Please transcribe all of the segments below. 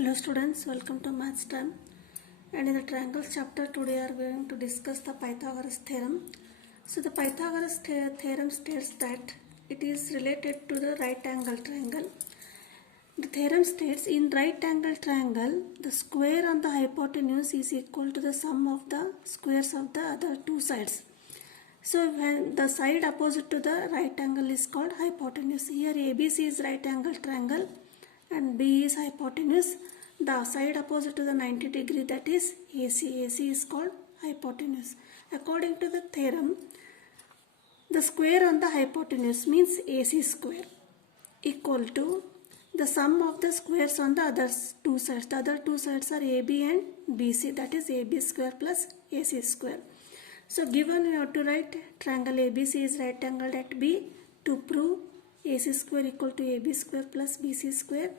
Hello students, welcome to Maths Time. And in the triangles chapter today we are going to discuss the Pythagoras theorem. So the Pythagoras theorem states that it is related to the right angle triangle. The theorem states in right angle triangle the square on the hypotenuse is equal to the sum of the squares of the other two sides. So when the side opposite to the right angle is called hypotenuse. Here ABC is right angle triangle and B is hypotenuse. The side opposite to the 90 degree, that is AC. AC is called hypotenuse. According to the theorem, the square on the hypotenuse means AC square equal to the sum of the squares on the other two sides. The other two sides are AB and BC, that is AB square plus AC square. So given we have to write triangle ABC is right angled at B to prove AC square equal to AB square plus BC square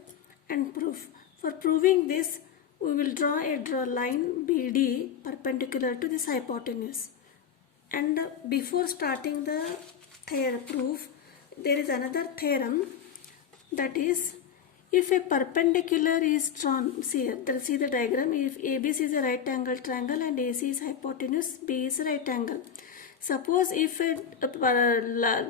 and proof. For proving this, we will draw a line BD perpendicular to this hypotenuse. And before starting the proof, there is another theorem, that is, if a perpendicular is drawn, see the diagram, if ABC is a right angle triangle and AC is hypotenuse, B is a right angle. Suppose if a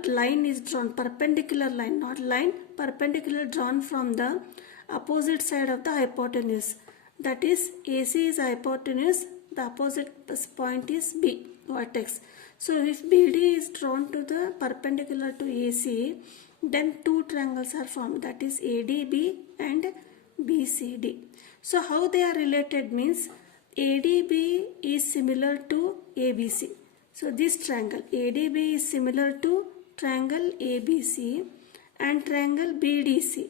line is drawn, perpendicular line, not line, perpendicular drawn from the opposite side of the hypotenuse, that is AC is hypotenuse, the opposite point is B, vertex. So if BD is drawn to the perpendicular to AC, then two triangles are formed, that is ADB and BCD. So how they are related means ADB is similar to ABC. So this triangle ADB is similar to triangle ABC and triangle BDC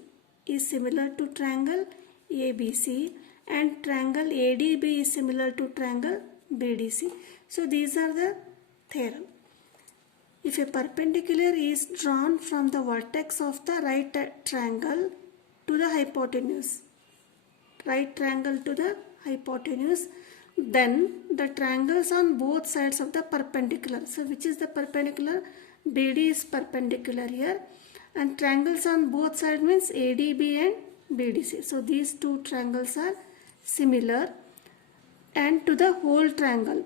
is similar to triangle ABC and triangle ADB is similar to triangle BDC. So these are the theorem. If a perpendicular is drawn from the vertex of the right triangle to the hypotenuse, right triangle to the hypotenuse, then the triangles on both sides of the perpendicular. So which is the perpendicular? BD is perpendicular here, and triangles on both sides means ADB and BDC. So these two triangles are similar and to the whole triangle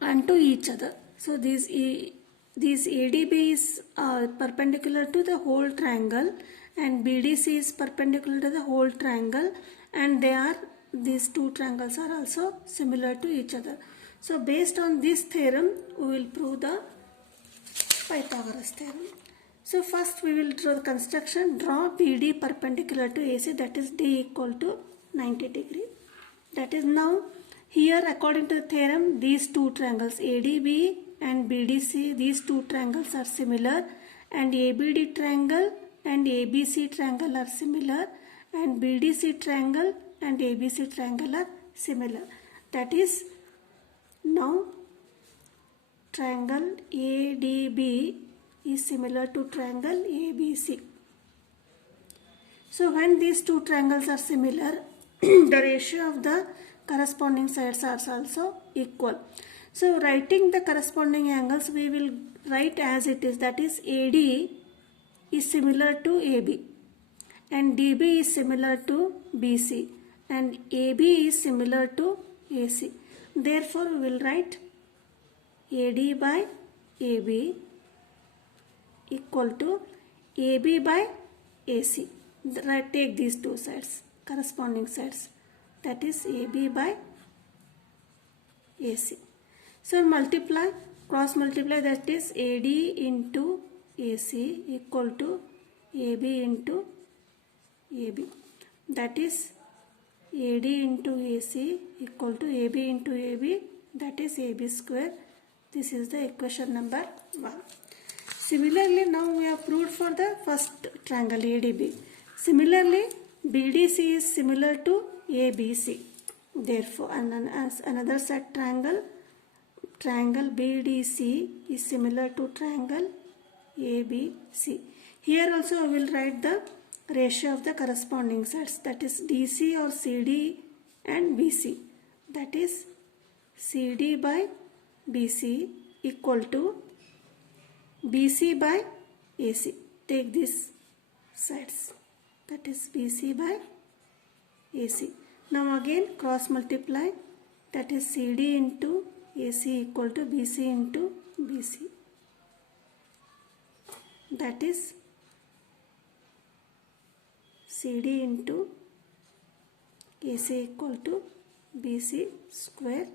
and to each other. So these ADB is perpendicular to the whole triangle and BDC is perpendicular to the whole triangle, and these two triangles are also similar to each other. So based on this theorem, we will prove the Pythagoras theorem. So first we will draw the construction, draw BD perpendicular to AC, that is D equal to 90 degree. That is now here according to the theorem, these two triangles ADB and BDC, these two triangles are similar, and ABD triangle and ABC triangle are similar, and BDC triangle and ABC triangle are similar. That is now triangle ADB is similar to triangle ABC. So when these two triangles are similar, the ratio of the corresponding sides are also equal. So writing the corresponding angles, we will write as it is, that is AD is similar to AB and DB is similar to BC and AB is similar to AC. Therefore we will write AD by AB equal to AB by AC. Take these two sides, corresponding sides, that is AB by AC. So multiply, cross multiply, that is AD into AC equal to AB into AB. That is AD into AC equal to AB into AB, that is AB square. This is the equation number 1. Similarly, now we have proved for the first triangle ADB. Similarly, BDC is similar to ABC. Therefore, as another set triangle BDC is similar to triangle ABC. Here also we will write the ratio of the corresponding sides, that is DC or CD and BC, that is CD by BC equal to BC by AC. Take these sides, that is BC by AC. Now again cross multiply, that is CD into AC equal to BC into BC. That is CD into AC equal to BC square.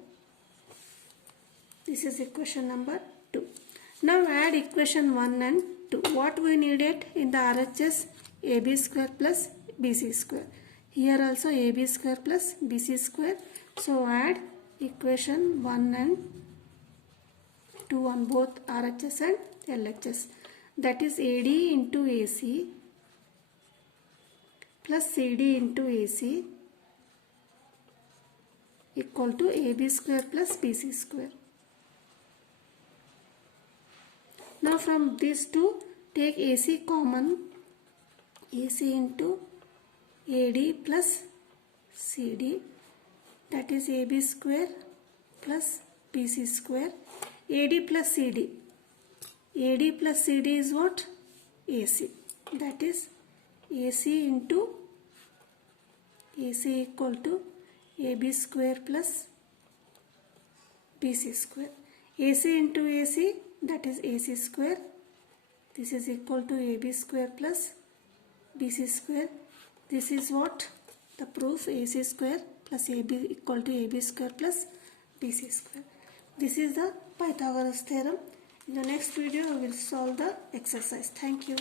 This is equation number 2. Now add equation 1 and 2. What we needed in the RHS? AB square plus BC square. Here also AB square plus BC square. So add equation 1 and 2 on both RHS and LHS. That is AD into AC plus CD into AC equal to AB square plus BC square. Now from these two, take AC common, AC into AD plus CD, that is AB square plus BC square. AD plus CD. AD plus CD is what? AC. That is AC into AC equal to AB square plus BC square. AC into AC, that is AC square. This is equal to AB square plus BC square. This is what? The proof, AC square plus AB equal to AB square plus BC square. This is the Pythagoras theorem. In the next video, we will solve the exercise. Thank you.